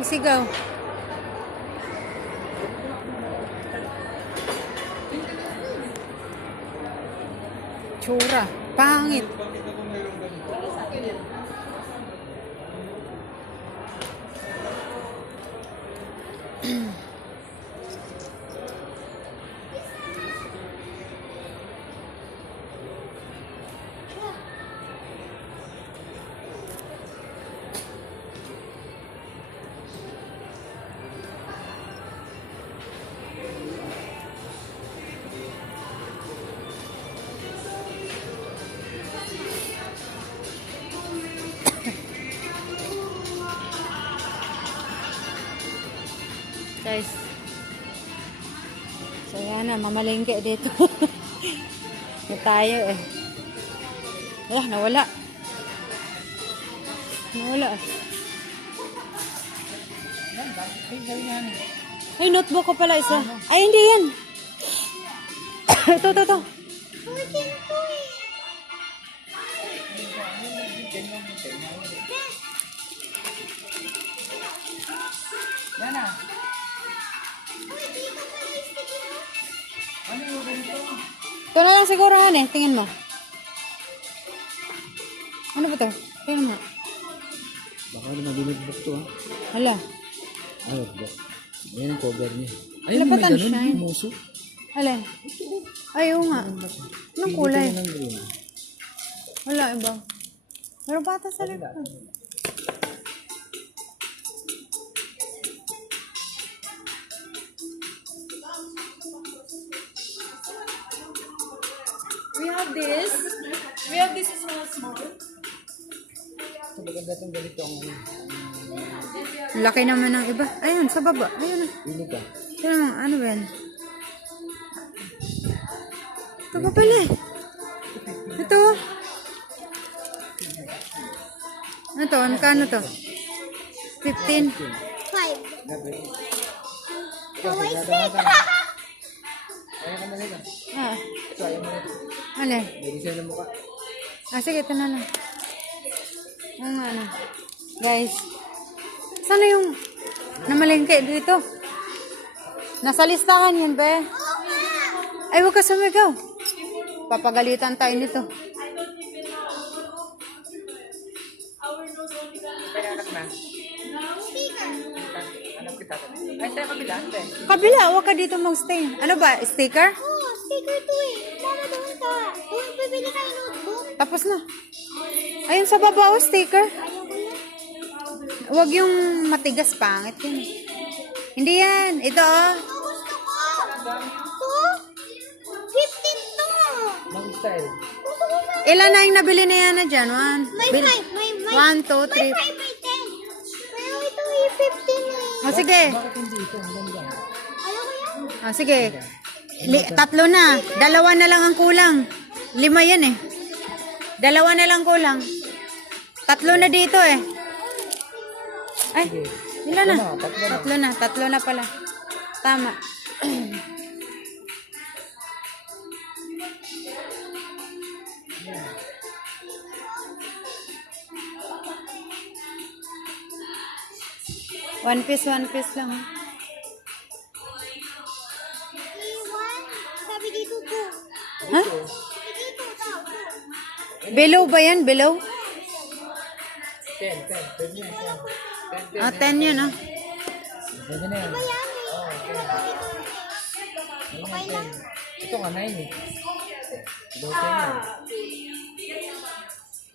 nagsigaw. Tsura. Pangit. Guys. So yan na, mamalengke dito. Na tayo eh. Wala, nawala. Nawala. Ay, notebook ko pala isa. Ay, hindi yan. Ito. Yan na. Ito na lang siguro Han eh. Tingin mo. Ano ba ito? Tingin mo. Baka naman dinagbook to ha. Hala. Ay, notebook. Ayan ang cover niya. Wala pa tan shine. Muso. Hala. Ay, oo nga. Anong kulay? Pili ka na ng green. Wala iba. Pero bata sa likod. We have this as well as small. So, maganda itong ganito ang Laki naman ng iba. Ayun, sa baba. Ayun na. pili ka. Ito ano ba yan? Ito pa pala eh. Ito. Ano to? Ano to? 15. 5. Ayaw ka malila. Ah. Ito, ayaw mo nito. Ano? May design na mukha. Ah, sige, ito na lang. Ano. Guys. Sana yung namalengke dito? Nasa listahan yun, be. Ay, huwag ka sumigaw. Papagalitan tayo nito. Anak na. Anak kita. Ay, sa'yo kabila. Kabila, huwag ka dito mag-stay. Ano ba, sticker? Oh, sticker to eh. Mama, doon ka. Doon, bibili kayo notebook. Tapos na. Ayun sa baba, sticker. Ayaw ko yan. Huwag yung matigas, pangit yun. Hindi yan. Ito, oh. Gusto ko. To? 15 to. Mang style. Gusto ko na. Ilan na yung nabili na yan na dyan? One, May 5. May 1, 2, 3. May 5, may 10. Pero ito eh, 15 eh. Oh, sige. Bakit hindi ito? Ang ganda. Ayaw ko yan. Oh, sige. 3 na. 2 na lang ang kulang. 5 yan eh. 2 na lang kulang. 3 na dito eh. Ay, ilan na? 3 na. 3 na pala. Tama. One piece lang. Iwan. Sabi dito 2. Ha? Sabi dito daw. Below ba yan? Below? 10. Pwede yan. 10. Ah, 10 yun ah. Pwede na yan. Ayan eh. Ano ba dito? Okay lang. Ito nga, 9 eh. Ito 10 yan.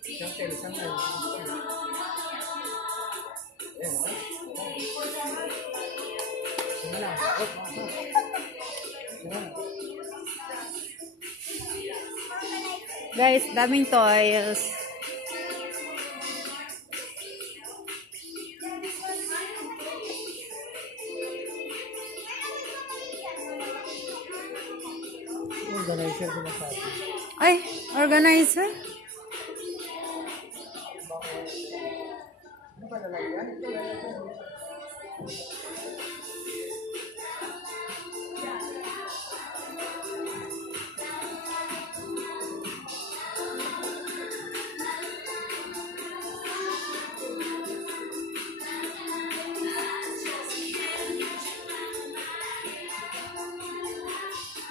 Isang 10. Ayan, okay. Sige lang. Guys, daming toys. Organizer ko na sa atin. Ay, organizer. Ano ba lalagyan?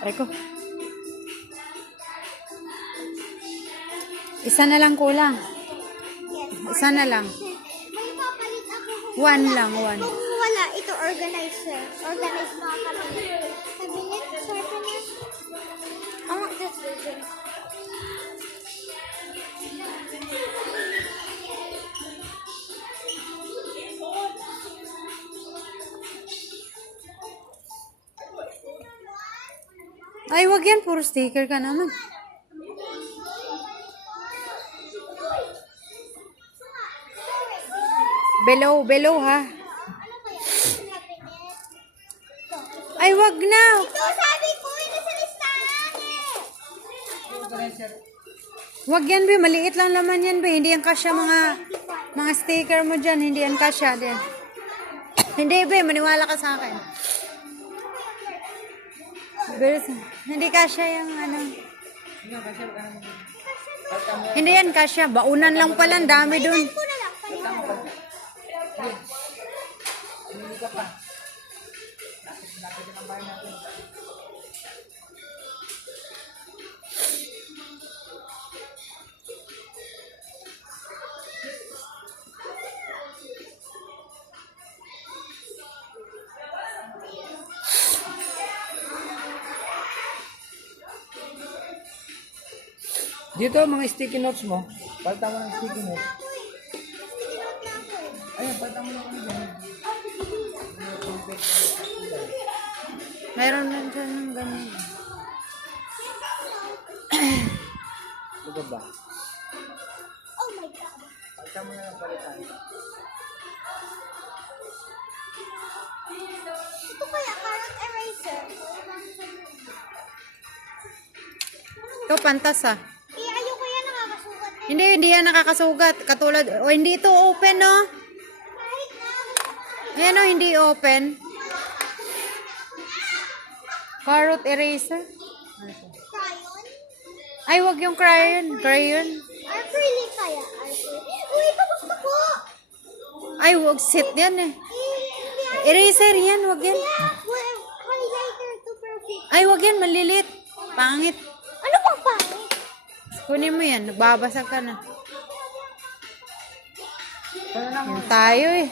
Ay ko. Isa na lang kulang. Isa na lang. May papalit ako. One lang, one. Kung wala, ito organizer. Organize mga cabinet. Cabinet, sharpener. I want this version. Ay, wag yan. Puro sticker ka naman. Below ha. Ay, wag na. Ito, sabi ko, ito sa listahan eh. Wag yan, be. Maliit lang laman yan, be. Hindi yan kasya mga sticker mo dyan. Hindi yan kasya din. Hindi, be. Maniwala ka sa akin. Pero, hindi kasya yung ano. Hindi yan kasya. Baunan lang pala. Ang dami dun. Ito na lang, palitan. Hindi ka pa. Dito, mga sticky notes mo. Palitan mo ng sticky notes. Ayun, palitan mo lang ano dyan. Meron lang dyan ng ganyan. Lugo ba? Oh my God. Palitan mo na ng palitan. Ito kaya, carrot eraser. Ito, pantas ah. Eh, ayoko yan, nakakasugat na. Hindi yan nakakasugat. Katulad, o hindi ito open, no? Kahit na, Ayan o, hindi open. Carrot eraser. crayon. Ay, wag yung crayon. Crayon. Acrylic kaya, acrylic. Uy, ito gusto ko. Ay, wag set yan eh. Eh, Eraser yan, wag yan. well, highlighter to perfect. Ay, wag yan, malilit. Pangit. Ano pang pangit? Kunin mo yan, nagbabasag ka na. Yan tayo eh.